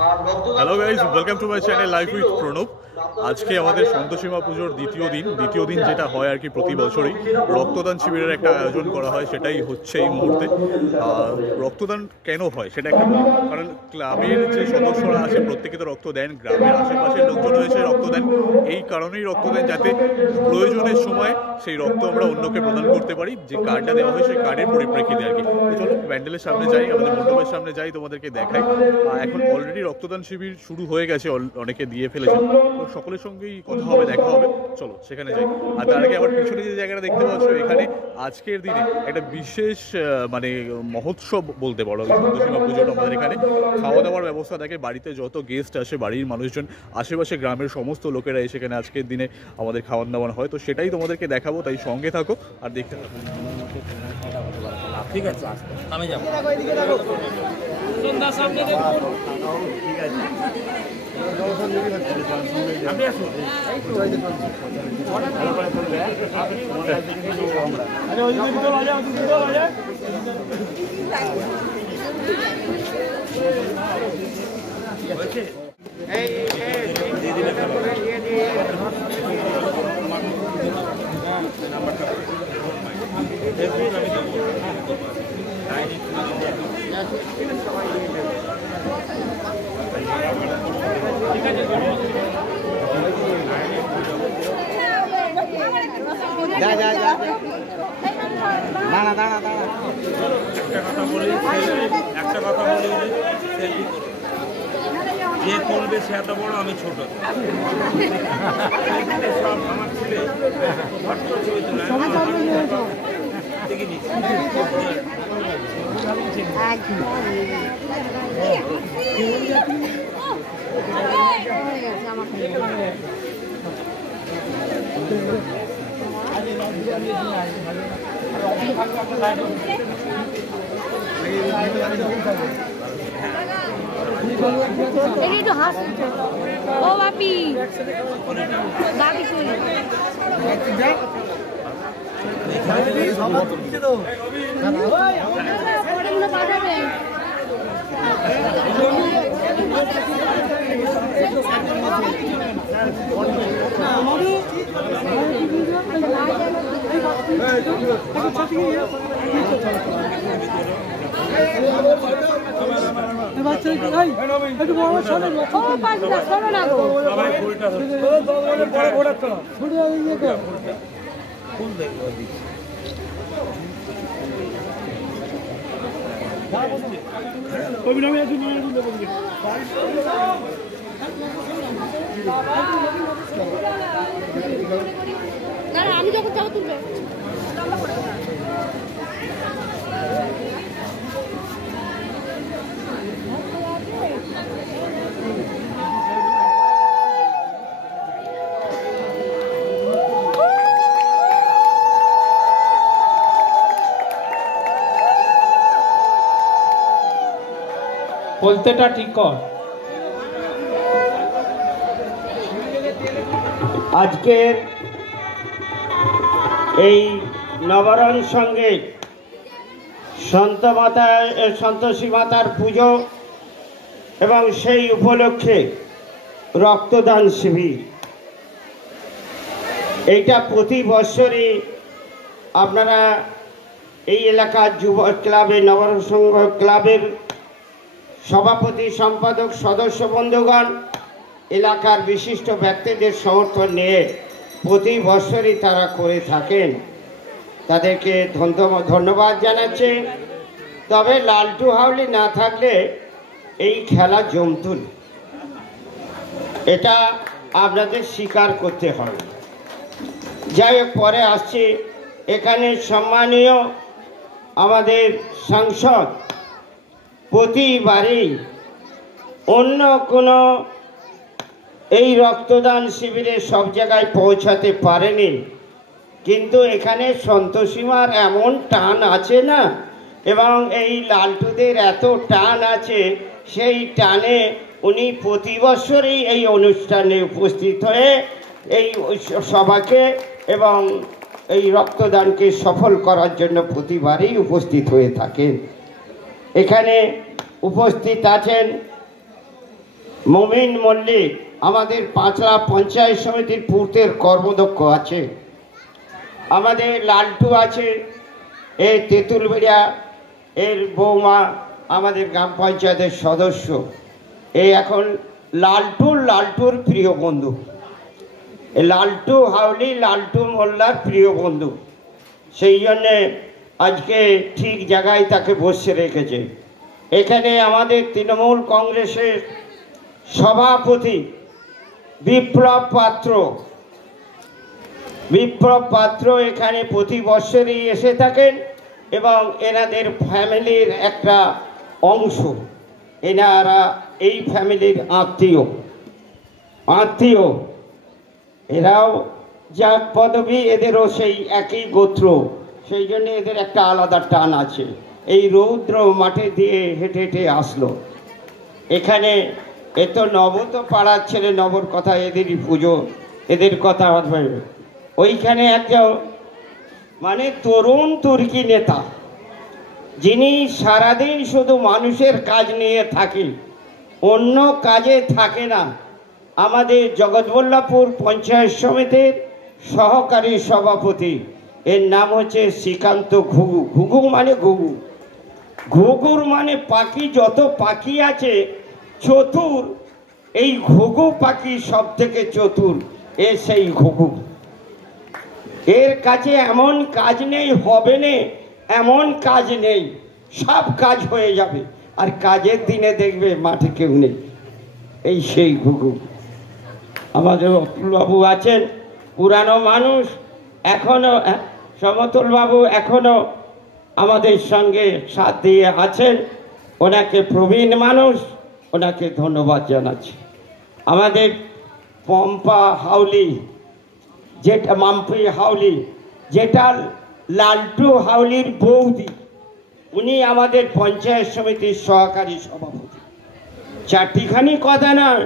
Hello guys, welcome to my channel life with Pranab. আজকে আমাদের সন্তোষীমা পুজোর দ্বিতীয় দিন যেটা হয় আর কি, প্রতি বছরই রক্তদান শিবিরের একটা আয়োজন করা হয়, সেটাই হচ্ছে এই মুহূর্তে। রক্তদান কেন হয় সেটা একটা বলি, কারণ ক্লাবের যে সদস্যরা আছে প্রত্যেকে তো রক্ত দেন, গ্রামের আশেপাশের লোকজন এসে রক্ত দেন। এই কারণেই রক্ত দেন, যাতে প্রয়োজনের সময় সেই রক্ত আমরা অন্যকে প্রদান করতে পারি। যে কার্ডটা দেওয়া হয় সেই কার্ডের পরিপ্রেক্ষিতে আর কি। তো চলো প্যান্ডেলের সামনে যাই, আমাদের মণ্ডপের সামনে যাই, তোমাদেরকে দেখাই। এখন অলরেডি রক্তদান শিবির শুরু হয়ে গেছে, অনেকে দিয়ে ফেলেছে। তো সকলের সঙ্গেই কথা হবে, দেখা হবে, চলো সেখানে যাই। আর তার আগে আবার পিছনে যে জায়গাটা দেখতে পাচ্ছ, এখানে আজকের দিনে একটা বিশেষ মানে মহোৎসব বলতে পারো। সন্তোষীমা পুজোটা আমাদের এখানে খাওয়া দাওয়ার ব্যবস্থা থাকে, বাড়িতে যত গেস্ট আসে, বাড়ির মানুষজন, আশেপাশে গ্রামের সমস্ত লোকেরা এসে এখানে আজকের দিনে আমাদের খাওয়ান দাওয়ান হয়। তো সেটাই তোমাদেরকে দেখাবো, তাই সঙ্গে থাকো আর দেখতে থাকো। ঠিক আছে, আমি যাবো। ঠিক আছে, আপনি আসুন। একটা কথা বলি, সেলফি করো। যে তুলবে সে এত বড়, আমি ছোট। সব আমার ছেলে ছবি দেখিনি। একটু হাস ও বাপি দাবি চলে আমি যখন যাবো তুলবে। বলতেটা ঠিক কর। আজকের এই নবরণ সঙ্গে সন্তোষী মাতার পুজো এবং সেই উপলক্ষে রক্তদান শিবির, এইটা প্রতি বছরই আপনারা এই এলাকার যুব ক্লাবে, নবরণ সংঘ ক্লাবের সভাপতি, সম্পাদক, সদস্য বন্ধুগণ, এলাকার বিশিষ্ট ব্যক্তিদের সমর্থন নিয়ে প্রতি বছরই তারা করে থাকেন। তাদেরকে ধন্যবাদ জানাচ্ছি। তবে লালটু হাউলি না থাকলে এই খেলা জমত না, এটা আপনাদের স্বীকার করতে হবে। যাই হোক, পরে আসছি। এখানে সম্মানীয় আমাদের সাংসদ প্রতিবারই অন্য কোনো এই রক্তদান শিবিরে সব জায়গায় পৌঁছাতে পারেনি, কিন্তু এখানে সন্তোষীমার এমন টান আছে না, এবং এই লালটুদের এত টান আছে, সেই টানে উনি প্রতি বছরই এই অনুষ্ঠানে উপস্থিত হয়ে এই সভাকে এবং এই রক্তদানকে সফল করার জন্য প্রতিবারই উপস্থিত হয়ে থাকেন। এখানে উপস্থিত আছেন মমিন মল্লিক আমাদের পাঁচলা পঞ্চায়েত সমিতির পূর্তের কর্মদক্ষ আছে, আমাদের লালটু আছে, এই তেঁতুলবেড়িয়া এর বৌমা আমাদের গ্রাম পঞ্চায়েতের সদস্য। এই এখন লালটুর প্রিয় বন্ধু, লালটু হাওলি লালটু মোল্লার প্রিয় বন্ধু, সেই জন্যে আজকে ঠিক জায়গায় তাকে বসে রেখেছে। এখানে আমাদের তৃণমূল কংগ্রেসের সভাপতি বিপ্লব পাত্র এখানে প্রতি বছরই এসে থাকেন এবং এনাদের ফ্যামিলির একটা অংশ, এনারা এই ফ্যামিলির আত্মীয়, এরাও যা পদবী এদেরও সেই একই গোত্র, সেই জন্য এদের একটা আলাদা টান আছে। এই রৌদ্র মাঠে দিয়ে হেঁটে হেঁটে আসলো এখানে। এ তো নব তো পাড়ার ছেলে, নবর কথা এদেরই পুজো, এদের কথা ওইখানে একজন মানে তরুণ তুর্কি নেতা, যিনি সারাদিন শুধু মানুষের কাজ নিয়ে থাকে, অন্য কাজে থাকে না, আমাদের জগৎবল্লভপুর পঞ্চায়েত সমিতির সহকারী সভাপতি, এর নাম হচ্ছে শ্রীকান্ত ঘুঘু। ঘুঘু মানে ঘুঘুর মানে পাখি, যত পাখি আছে চতুর, এই ঘুঘু পাখি সব থেকে চতুর, এ সেই ঘুঘু। এর কাছে এমন কাজ নেই, হবে না এমন কাজ নেই, সব কাজ হয়ে যাবে, আর কাজের দিনে দেখবে মাঠে কেউ নেই, এই সেই ঘুঘু। আমাদের অতুলবাবু আছেন, পুরানো মানুষ, এখনো সমতলবাবু এখনো আমাদের সঙ্গে সাথ দিয়ে আছেন, ওনাকে প্রবীণ মানুষ, ওনাকে ধন্যবাদ জানাচ্ছি। আমাদের মাম্পি হাওলি, যেটা লালটু হাওলির বৌদি, উনি আমাদের পঞ্চায়েত সমিতির সহকারী সভাপতি। চারটিখানি কথা নয়,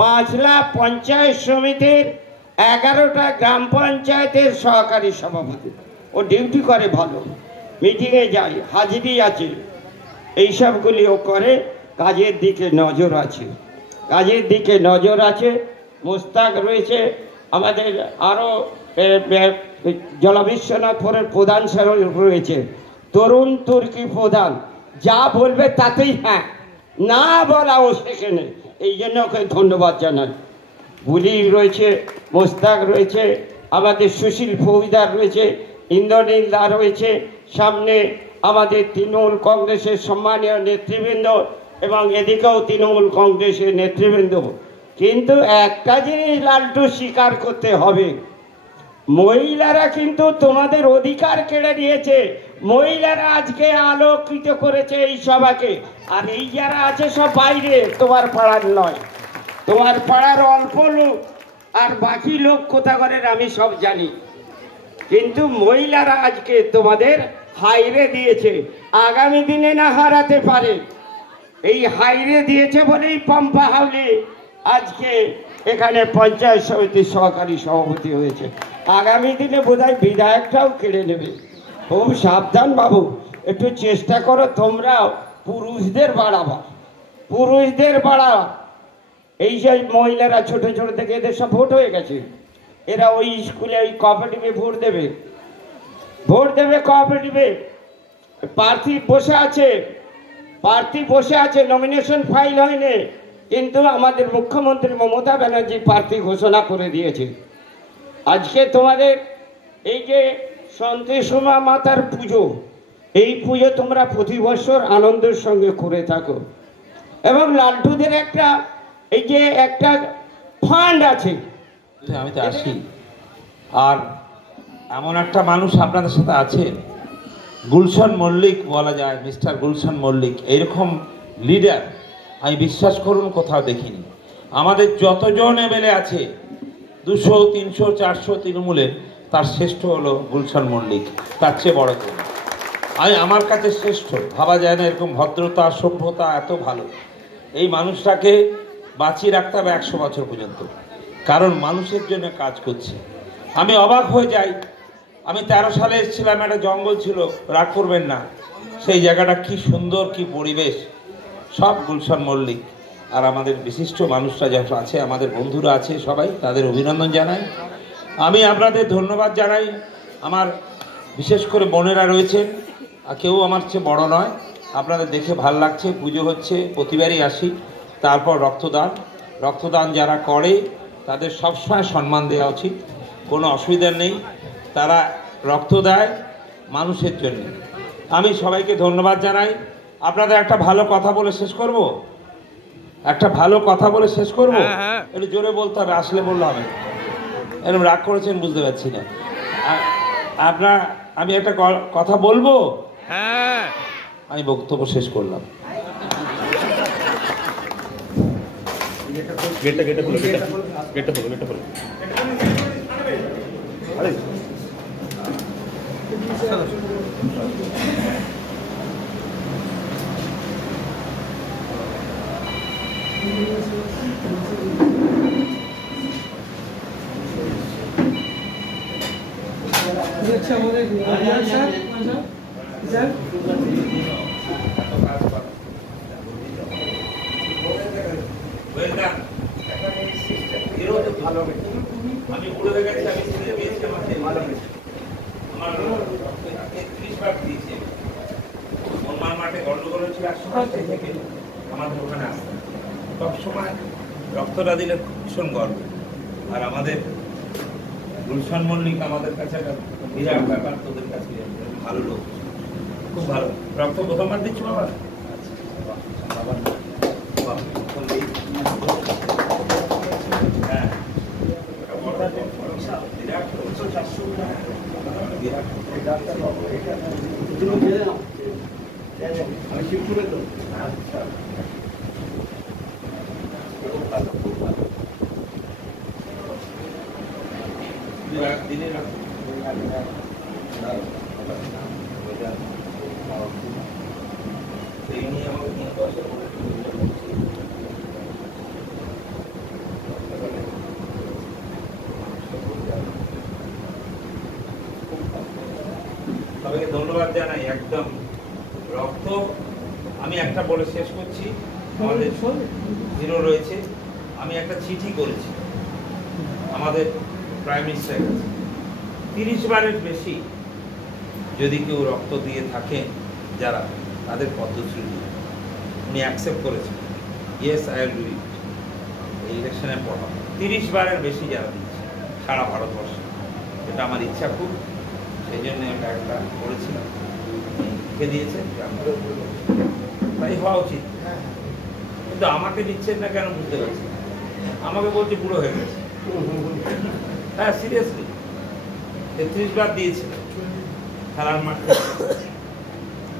পাঁচলা পঞ্চায়েত সমিতির 11টা গ্রাম পঞ্চায়েতের সহকারী সভাপতি। ও ডিউটি করে ভালো, মিটিংয়ে যায়, হাজিরি আছে, এইসবগুলি ও করে। কাজের দিকে নজর আছে, মোস্তাক রয়েছে, আমাদের আরও জলবিশ্বনাথপুরের প্রধান রয়েছে, তরুণ তুর্কি প্রধান, যা বলবে তাতেই হ্যাঁ, না বলাও সেখানে, এই জন্য ওকে ধন্যবাদ জানাই। বুলি রয়েছে, মোস্তাক রয়েছে, আমাদের সুশীল ফৌজদার রয়েছে, ইন্দ্রনীল দা রয়েছে, সামনে আমাদের তৃণমূল কংগ্রেসের সম্মানীয় নেতৃবৃন্দ এবং এদিকেও তৃণমূল কংগ্রেসের নেতৃবৃন্দ। কিন্তু একটা জিনিস লালটু স্বীকার করতে হবে, মহিলারা কিন্তু তোমাদের অধিকার কেড়ে নিয়েছে, মহিলারা আজকে আলোকিত করেছে এই সভাকে, আর এই যারা আছে সব বাইরে, তোমার পাড়ার নয়, তোমার পাড়ার অল্প লোক, আর বাকি লোক কোথাকারের আমি সব জানি, কিন্তু মহিলারা আজকে তোমাদের হাইরে দিয়েছে, আগামী দিনে না হারাতে পারে, এই হাইরে দিয়েছে বলেই পম্পা হাওলি আজকে এখানে পঞ্চায়েত সমিতির সহকারী সভাপতি হয়েছে। আগামী দিনে বোধহয় বিধায়কটাও কেড়ে নেবে। খুব সাবধান বাবু, একটু চেষ্টা করো তোমরাও পুরুষদের বাড়াবা। এই যে মহিলারা ছোট ছোট থেকে এদের সব ভোট হয়ে গেছে, এরা ওই স্কুলে ওই কোঅপারেটিভে ভোট দেবে কোঅপারেটিভে। প্রার্থী বসে আছে, নমিনেশন ফাইল হয়নি, কিন্তু আমাদের মুখ্যমন্ত্রী মমতা ব্যানার্জি প্রার্থী ঘোষণা করে দিয়েছে। আজকে তোমাদের এই যে সন্তোষী মাতার পুজো, এই পুজো তোমরা প্রতি বছর আনন্দের সঙ্গে করে থাকো, এবং লালটুদের একটা এই যে একটা ফান্ড আছে। আমি তো আসি, আর এমন একটা মানুষ আপনাদের সাথে আছেন, গুলশান মল্লিক বলা যায়, মিস্টার গুলশান মল্লিক, এরকম লিডার আমি বিশ্বাস করুন কোথাও দেখিনি। আমাদের যতজন এমএলএ আছে 200, 300, 400 তৃণমূলের, তার শ্রেষ্ঠ হলো গুলশান মল্লিক, তার চেয়ে বড় কেউ। আমার কাছে শ্রেষ্ঠ ভাবা যায় না, এরকম ভদ্রতা সভ্যতা এত ভালো। এই মানুষটাকে বাঁচিয়ে রাখতে হবে 100 বছর পর্যন্ত, কারণ মানুষের জন্য কাজ করছে। আমি অবাক হয়ে যাই, আমি 13 সালে এসেছিলাম, একটা জঙ্গল ছিল, রাগ করবেন না, সেই জায়গাটা কি সুন্দর, কি পরিবেশ, সব গুলশান মল্লিক। আর আমাদের বিশিষ্ট মানুষরা যখন আছে, আমাদের বন্ধুরা আছে, সবাই তাদের অভিনন্দন জানাই। আমি আপনাদের ধন্যবাদ জানাই। আমার বিশেষ করে বোনেরা রয়েছেন, কেউ আমার চেয়ে বড় নয়, আপনাদের দেখে ভাল লাগছে। পুজো হচ্ছে, প্রতিবারই আসি। তারপর রক্তদান যারা করে তাদের সবসময় সম্মান দেওয়া উচিত, কোনো অসুবিধা নেই। তারা রক্ত দেয় মানুষের জন্য। আমি সবাইকে ধন্যবাদ জানাই। আপনাদের একটা ভালো কথা বলে শেষ করব, একটু জোরে বলতে হবে, আসলে বললে হবে। এরকম রাগ করেছেন বুঝতে পারছি না। আমি একটা কথা বলবো, আমি বক্তব্য শেষ করলাম। আমি উড়ে গেছি, আমি ছেড়ে দিয়েছি, আমাকে আমার 31 বার দিয়েছে। আমার মাঠে গন্ডগোল হয়েছিল একসময়, থেকে আমাদের ওখানে আসতাম সবসময়। রক্তটা দিলে ভীষণ গর্ব। আর আমাদের গুলশান মল্লিক আমাদের কাছে একটা বিরাট ব্যাপার, তোদের কাছে ভালো লোক, খুব ভালো। রক্ত প্রথমবার দিচ্ছ বাবা? হ্যাঁ, সবাইকে ধন্যবাদ জানাই। একদম রক্ত। আমি একটা বলে শেষ করছি, আমাদের হিরো রয়েছে। আমি একটা চিঠি করেছি আমাদের প্রাইম মিনিস্টারের কাছে, 30 বারের বেশি যদি কেউ রক্ত দিয়ে থাকেন যারা, তাদের পদ্মশ্রী উনি অ্যাকসেপ্ট করেছেন। Yes, I will do it. এই ইলেকশনের পর 30 বারের বেশি যারা দিচ্ছে সারা ভারতবর্ষে, এটা আমার ইচ্ছা খুব, সেই জন্য এটা একটা করেছিলাম। লিখে দিয়েছে, তাই হওয়া উচিত। কিন্তু আমাকে দিচ্ছেন না কেন বুঝতে পারছি না। আমাকে বলছে বুড়ো হয়ে গেছে। হ্যাঁ, সিরিয়াসলি 33 বার দিয়েছিল খেলার মাঠে।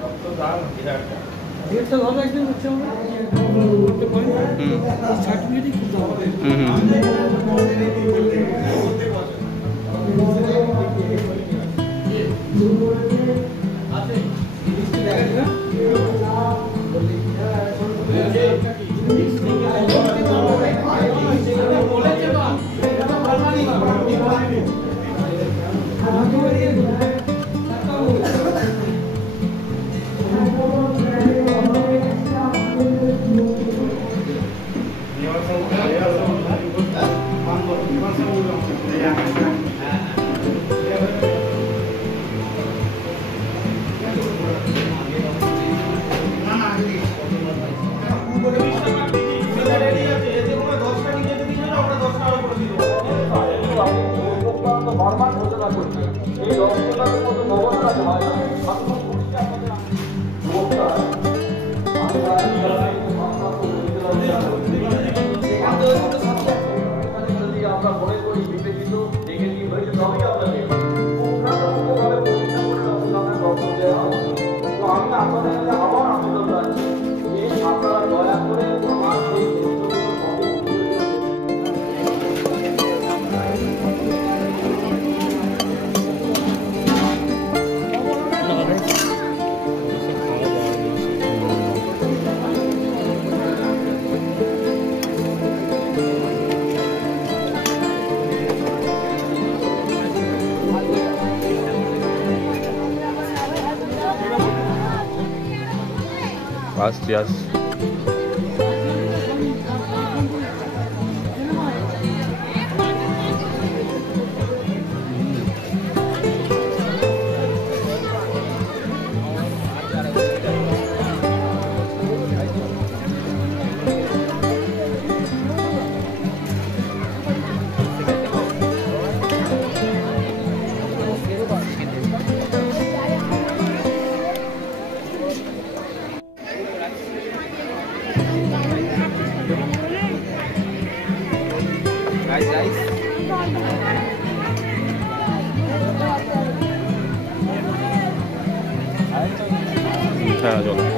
রক্তদান বিরাট। Yes. হ্যাঁ চলো।